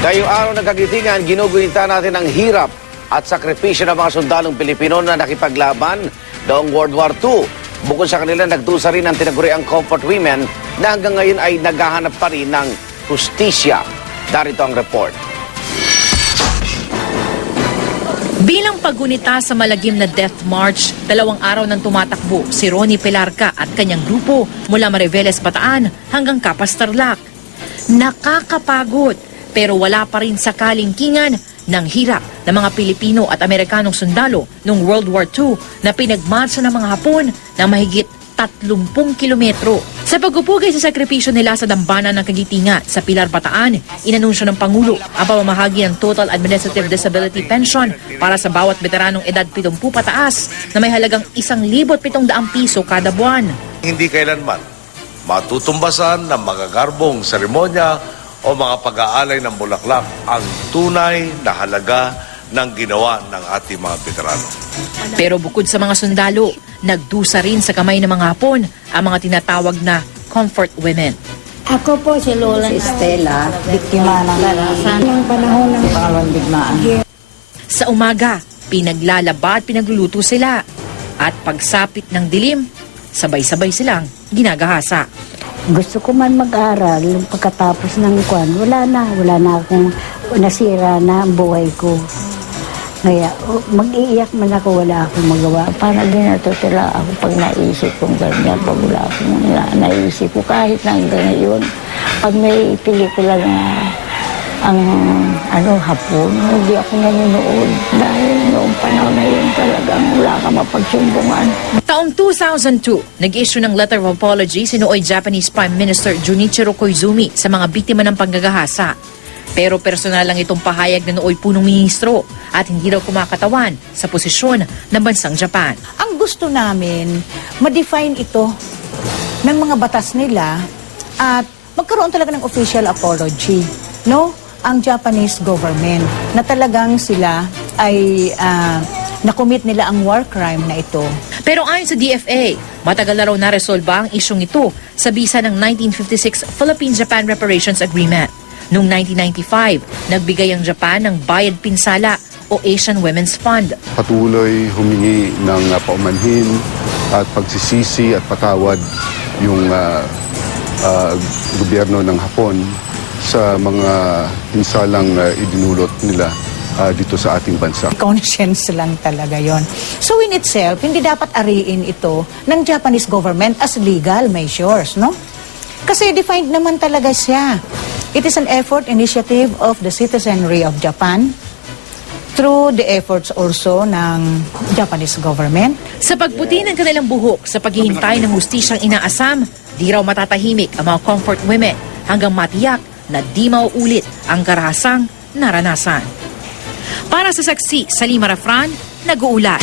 Ngayong araw ng kagitingan, ginugunita natin ang hirap at sakripisyo ng mga sundalong Pilipino na nakipaglaban noong World War II. Bukod sa kanila, nagdusa rin ang tinaguriang comfort women na hanggang ngayon ay naghahanap pa rin ng hustisya. Darito ang report. Bilang paggunita sa malagim na Death March, 2 araw nang tumatakbo si Ronnie Pelarca at kanyang grupo mula Mariveles, Bataan hanggang Capas, Tarlac. Nakakapagod, pero wala pa rin sa kalingkingan ng hirap ng mga Pilipino at Amerikanong sundalo noong World War II na pinagmarsa ng mga Hapon na mahigit 30 kilometro. Sa pagpupugay sa sakripisyo nila sa dambana ng Kagitingan sa Pilar, Bataan, inanunsyo ng Pangulo ang pamamahagi ng Total Administrative Disability Pension para sa bawat veteranong edad 70 pataas na may halagang 1,700 piso kada buwan. Hindi kailanman matutumbasan ng magagarbong seremonya o mga pag-aalay ng bulaklak ang tunay na halaga ng ginawa ng ating mga veterano. Pero bukod sa mga sundalo, nagdusa rin sa kamay ng mga Hapon ang mga tinatawag na comfort women. Ako po si Lola Estela, biktima ng Karasan ng panahon ng pangalawang digmaan. Sa umaga, pinaglalaba at pinagluluto sila. At pagsapit ng dilim, sabay-sabay silang ginagahasa. Gusto ko man mag-aral, pagkatapos ng kwan, wala na akong nasira na ang buhay ko. Kaya mag-iiyak man ako, wala akong magawa. Para dinatutula ako pag naisip kong ganyan, pag wala akong naisip ko, kahit na hanggang ngayon, pag may pelikula na ang Hapon, hindi ako nanonood dahil noong panahon na yun talagang wala ka mapagsumbungan. Taong 2002, nag-issue ng letter of apology si nooy Japanese Prime Minister Junichiro Koizumi sa mga biktima ng panggagahasa. Pero personal lang itong pahayag na nooy punong ministro at hindi daw kumakatawan sa posisyon ng bansang Japan. Ang gusto namin, ma-define ito ng mga batas nila at magkaroon talaga ng official apology, no? Ang Japanese government na talagang sila ay nakomit nila ang war crime na ito. Pero ayon sa DFA, matagal na raw naresolba ang isyong ito sa bisa ng 1956 Philippine-Japan Reparations Agreement. Noong 1995, nagbigay ang Japan ng Bayad Pinsala o Asian Women's Fund. Patuloy humingi ng paumanhin at pagsisisi at patawad yung gobyerno ng Hapon sa mga pinsalang idinulot nila dito sa ating bansa. Conscience lang talaga yon. So in itself, hindi dapat ariin ito ng Japanese government as legal measures, no? Kasi defined naman talaga siya. It is an effort initiative of the citizenry of Japan through the efforts also ng Japanese government. Sa pagputi ng kanilang buhok sa paghihintay ng hustisyang inaasam, di raw matatahimik ang mga comfort women hanggang matiyak na di mauulit ang karahasang naranasan. Para sa saksi, Salima Rafran, nag-uulat.